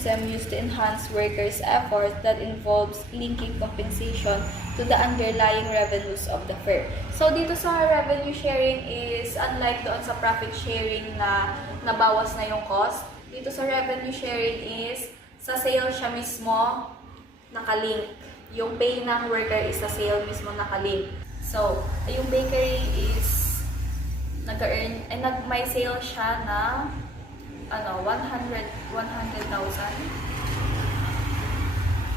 mechanism used to enhance workers' effort that involves linking compensation to the underlying revenues of the firm. So dito sa revenue sharing is unlike doon sa profit sharing na nabawas na yung cost. Dito sa revenue sharing is sa sale siya mismo nakalink. Yung pay ng worker is sa sale mismo nakalink. So, yung bakery is nag-earn, may sale siya na 100,000.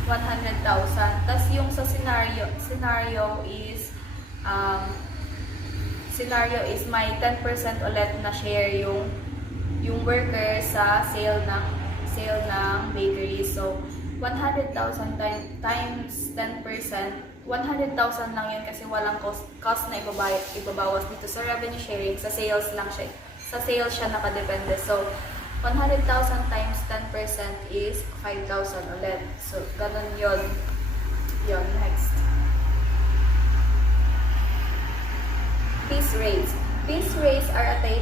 100,000. Tas yung sa scenario is may 10% ulit na share yung worker sa sale ng bakery. So 100,000 times 10%, 100,000 lang yun kasi walang cost na ibabawas dito sa revenue sharing. Sa sales lang siya. Sa sales siya nakadepende. So 100,000 times 10% is 5,000 ulit. So ganun yun. Next. Piece rates. Piece rates are a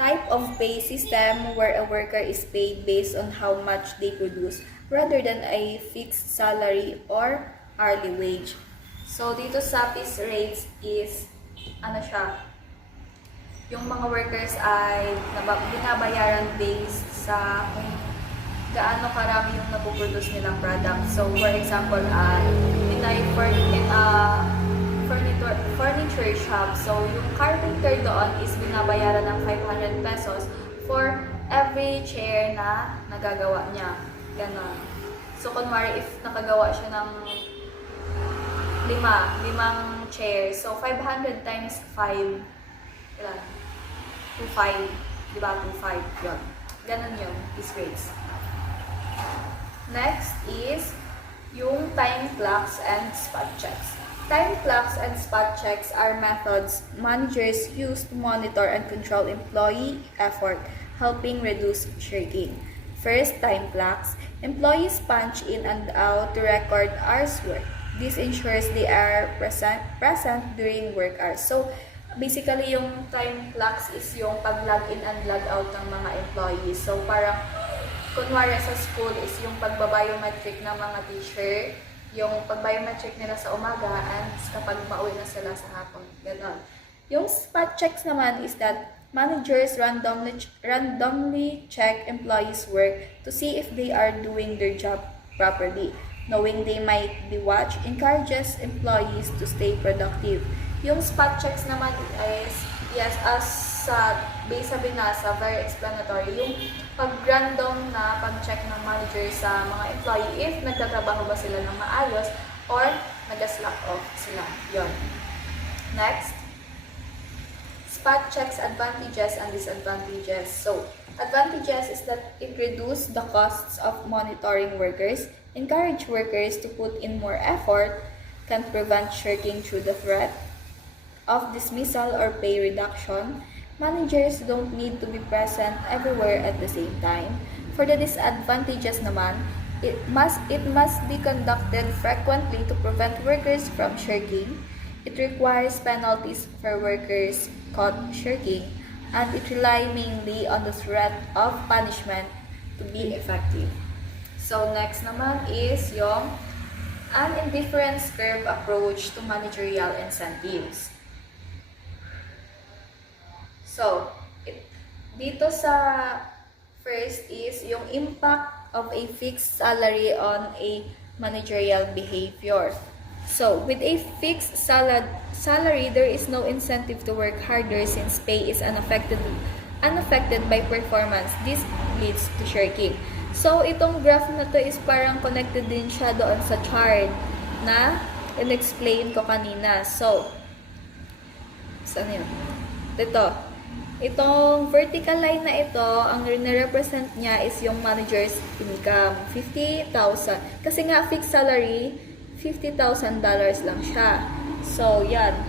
type of pay system where a worker is paid based on how much they produce rather than a fixed salary or hourly wage. So dito sa piece rates is yung mga workers ay binabayaran based sa kung gaano karami yung napuproduce nilang product. So for example, furniture shop. So yung carpenter doon is binabayaran ng 500 pesos for every chair na nagagawa niya. Ganon. So kunwari if nakagawa siya ng limang chair. So 500 times 5 ilan? 2.5, di ba? 2.5, yun. Ganun yun, these rates. Next is yung time clocks and spot checks. Time clocks and spot checks are methods managers use to monitor and control employee effort, helping reduce shirking. First, time clocks. Employees punch in and out to record hours worked. This ensures they are present during work hours. So, basically, yung time clocks is yung pag-log in and log out ng mga employees. So, parang, kunwari sa school is yung pagbabayometric ng mga teacher, yung pag-biometric nila sa umaga and kapag mauwi na sila sa hapon. Ganon. Yung spot checks naman is that managers randomly check employees' work to see if they are doing their job properly. Knowing they might be watched encourages employees to stay productive. Yung spot checks naman is, yes, as base sa binasa, very explanatory, yung pag-random na pag-check ng manager sa mga employee if nagtatrabaho ba sila ng maayos or nag-slack off sila. Yon. Next, spot checks advantages and disadvantages. So, advantages is that it reduces the costs of monitoring workers, encourage workers to put in more effort, can prevent shirking through the threat of dismissal or pay reduction. Managers don't need to be present everywhere at the same time. For the disadvantages naman, it must be conducted frequently to prevent workers from shirking. It requires penalties for workers caught shirking, and it relies mainly on the threat of punishment to be effective. So next naman is yung an indifference curve approach to managerial incentives. So, dito sa first is yung impact of a fixed salary on a managerial behavior. So, with a fixed salary, there is no incentive to work harder since pay is unaffected by performance. This leads to shirking. So, itong graph na to is parang connected din siya doon sa chart na in-explain ko kanina. So, saan yun? Ito. Itong vertical line na ito, ang nire-represent niya is yung manager's income, 50,000. Kasi nga, fixed salary, $50,000 lang siya. So, yan.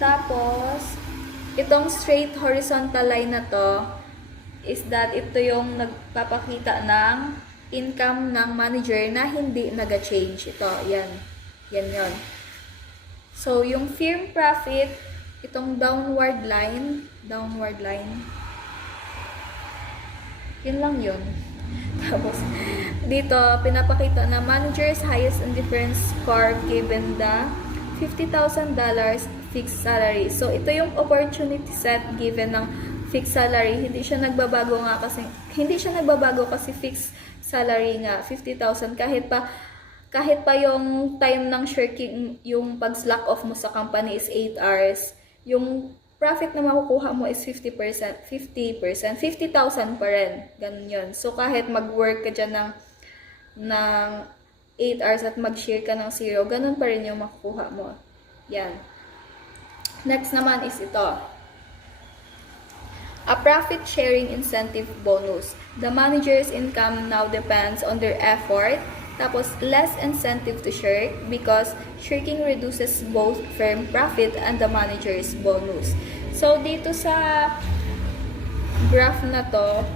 Tapos, itong straight horizontal line na to, is that ito yung nagpapakita ng income ng manager na hindi nag-change. Ito, yan. Yan yun. So, yung firm profit, itong downward line, Yun lang yun. Tapos, dito, pinapakita na manager's highest indifference score given the $50,000 fixed salary. So, ito yung opportunity set given ng fixed salary. Hindi siya nagbabago kasi fixed salary nga, 50,000 kahit pa yung time ng shirking, yung pag-slack off mo sa company is 8 hours, yung profit na makukuha mo is 50%, 50%, 50,000 pa rin. Ganun yun. So, kahit mag-work ka dyan ng 8 hours at mag-share ka ng 0, ganun pa rin yung makukuha mo. Yan. Next naman is ito. A profit sharing incentive bonus. The manager's income now depends on their effort. Tapos, less incentive to shirk because shirking reduces both firm profit and the manager's bonus. So, dito sa graph na to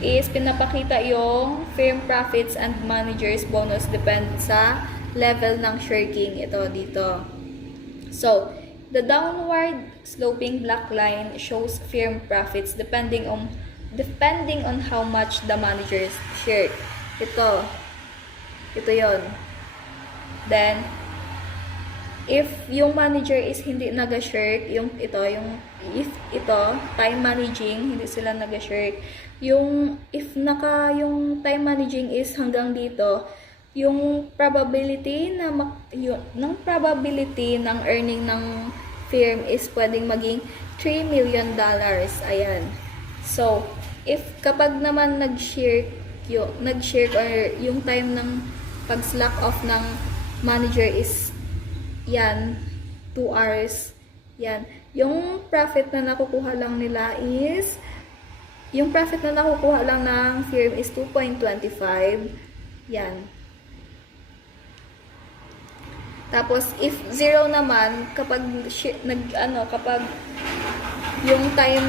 is pinapakita yung firm profits and manager's bonus depende sa level ng shirking. Ito dito. So, the downward sloping black line shows firm profits depending on how much the managers shirk. Ito yon. Then, if yung manager is hindi nag-shirk, if ito, time managing, hindi sila nag-shirk, yung time managing is hanggang dito, yung probability ng earning ng firm is pwedeng maging $3 million. Ayan. So, kapag naman nag-shirk or yung time ng pag-slack off ng manager is yan, 2 hours. Yan. Yung profit na nakukuha lang ng firm is 2.25. Yan. Tapos, if 0 naman, kapag yung time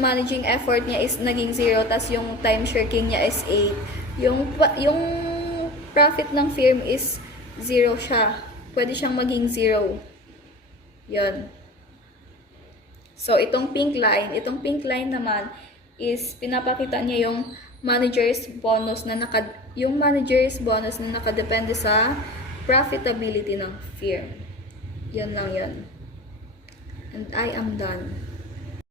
managing effort niya is naging 0, tas yung time shirking niya is 8, yung profit ng firm is 0 siya. Pwede siyang maging 0. Yun. So, itong pink line naman is pinapakita niya yung manager's bonus na nakadepende sa profitability ng firm. Yun lang yun. And I am done.